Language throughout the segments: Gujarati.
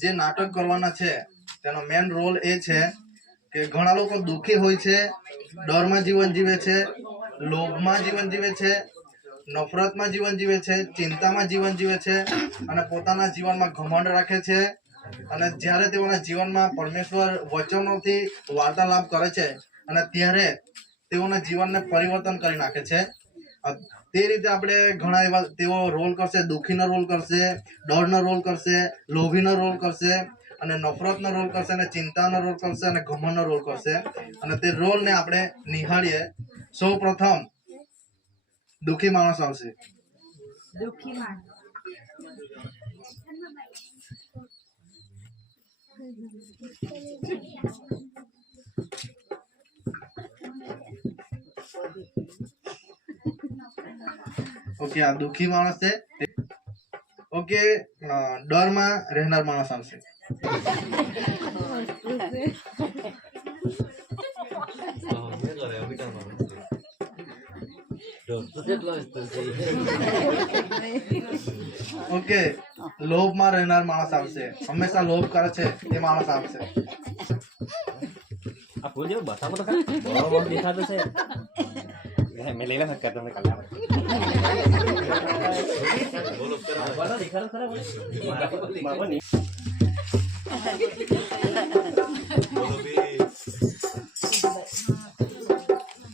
જે નાટક કરવાના છે, તેનો મેન રોલ એ છે કે ઘણા લોકો દુઃખી હોય છે, ડરમાં જીવન જીવે છે, લોભમાં જીવન જીવે છે, નફરતમાં જીવન જીવે છે, ચિંતામાં જીવન જીવે છે અને પોતાના જીવનમાં ઘમંડ રાખે છે અને જ્યારે તેઓના જીવનમાં પરમેશ્વર વચનોથી વાર્તાલાપ કરે છે અને ત્યારે તેઓના જીવનને પરિવર્તન કરી નાખે છે. તે રીતે આપણે ઘણા એવા તેઓ રોલ કરશે, દુઃખીનો રોલ કરશે, ડરનો રોલ કરશે, લોભીનો રોલ કરશે અને નફરતનો રોલ કરશે અને ચિંતાનો રોલ કરશે અને ઘમંડનો રોલ કરશે. અને તે રોલને આપણે નિહાળીએ. સૌ પ્રથમ દુઃખી માણસ આવશે. દુઃખી માણસ. ઓકે આ દુઃખી માણસ છે. ઓકે અ, ડરમાં રહેનાર માણસ આવશે. ઓકે લોભમાં રહેનાર માણસ આવશે. હંમેશા લોભ કરે છે એ માણસ આવશે. આ ફૂલ જેવું બતાવો તો ખરા. બહુ બહુ દેખાતું છે. મેં લઈ લેવા કરતો મેં કલાક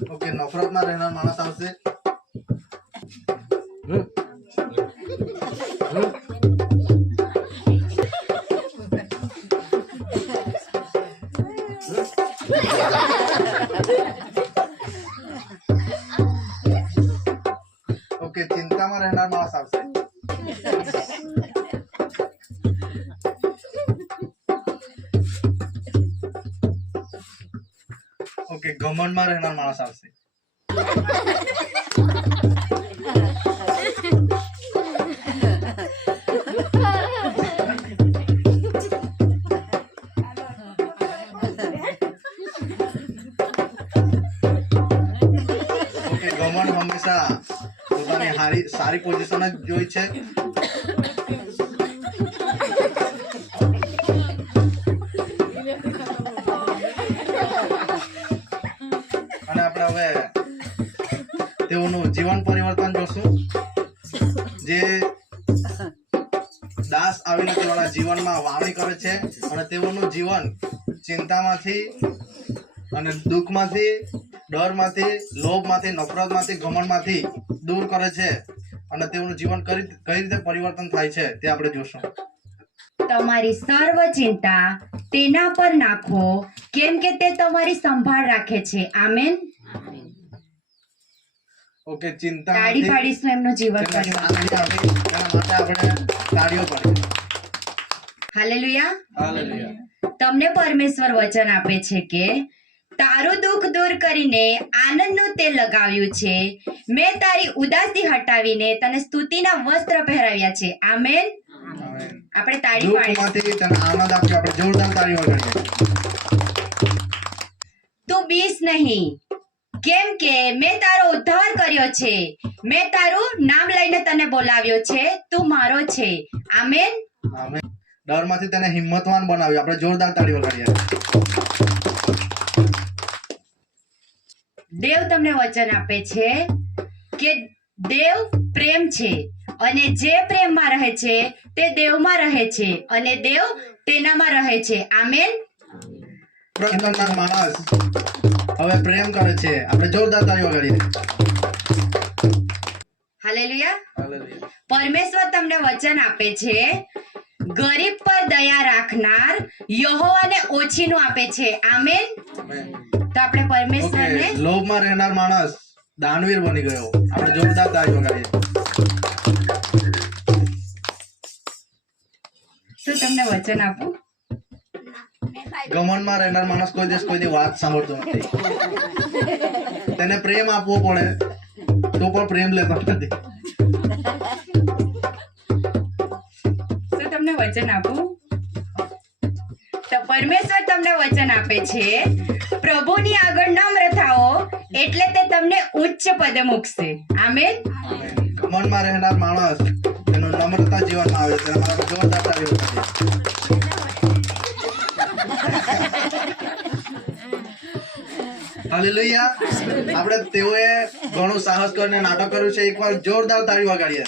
ઓકે નફરતમાં રહેનાર માણસ આવશે હમ. હમ. ઓકે ઘમંડમાં રહેનાર માણસ આવશે. ઘમંડ હંમેશા હારી સારી પોઝિશન જ જોઈ છે. અને આપણે હવે તેઓનું જીવન પરિવર્તન જોશું. જે દાસ આવીને તેઓના જીવનમાં વાવણી કરે છે અને તેઓનું જીવન ચિંતામાંથી અને દુઃખમાંથી, ડરમાંથી, લોભમાંથી, નફરતમાંથી, ઘમંડમાંથી દૂર કરે છે અને તેઓનું જીવન કઈ રીતે પરિવર્તન થાય છે તે આપણે જોશું. તમારી સર્વ ચિંતા તેના પર નાખો કેમ કે તે તમારી સંભાળ રાખે છે. આમેન. ઓકે ચિંતા તાળી પાડીશું એમનું જીવન પરિવર્તન. એના માટે આપણે તાળીઓ પાડીએ હાલેલુયા. હાલેલુયા. તમને પરમેશ્વર વચન આપે છે કે તારું દુઃખ દૂર કરીને આનંદનું તેલ લગાવ્યું છે. મેં તારી ઉદાસી હટાવીને તને સ્તુતિના વસ્ત્ર પહેરાવ્યા છે. આમેન. આપણે તાળી પાડીશું તને આનંદ આપ્યો આપણે જોરદાર તાળી પાડીએ તું બીસ નહીં. કેમ કે મેં તારો ઉદ્ધાર કર્યો છે. મેં તારું નામ લઈને તને બોલાવ્યો છે. તું મારો છે. આમેન. આમેન. ડરમાંથી તને હિંમતવાન બનાવ્યો. આપણે જોરદાર તાળીઓ પાડીએ દેવ તમને વચન આપે છે કે દેવ પ્રેમ છે અને જે પ્રેમમાં રહે છે તે દેવમાં રહે છે અને દેવ તેનામાં રહે છે. આમેન. કરનાર માણસ હવે પ્રેમ કરે છે. આપણે જોરદાર તાળીઓ પાડીએ હાલેલુયા. હાલેલુયા. પરમેશ્વર તમને વચન આપે છે. ગરીબ પર દયા રાખનાર યહોવાને ઓછીનું આપે છે. આમેન. તો આપણે પરમેશ્વરને લોભમાં રહેનાર માણસ દાનવીર બની ગયો. આપણે જોરદાર તાળીઓ પાડીએ શું તમને વચન આપું? ગમનમાં રહેનાર માણસ કોઈ દિવસ કોઈની વાત સાંભળતો નથી. તેને પ્રેમ આપવો પડે તો પણ પ્રેમ લેતો નથી. શું તમને વચન આપું? તો પરમેશ્વર તમને વચન આપે છે. પ્રભુની આગળ નમ્ર થાઓ એટલે તે તમને ઉચ્ચ પદે મૂકશે. આમેન? કમંડમાં રહેનાર માણસ એનો નમ્રતા જીવનમાં આવે છે. મારા જોરદાર તાળીઓ હાલેલુયા. આપણે તેઓએ ઘણું સાહસ કરીને નાટક કર્યું છે. એકવાર જોરદાર તાળી વગાડીએ.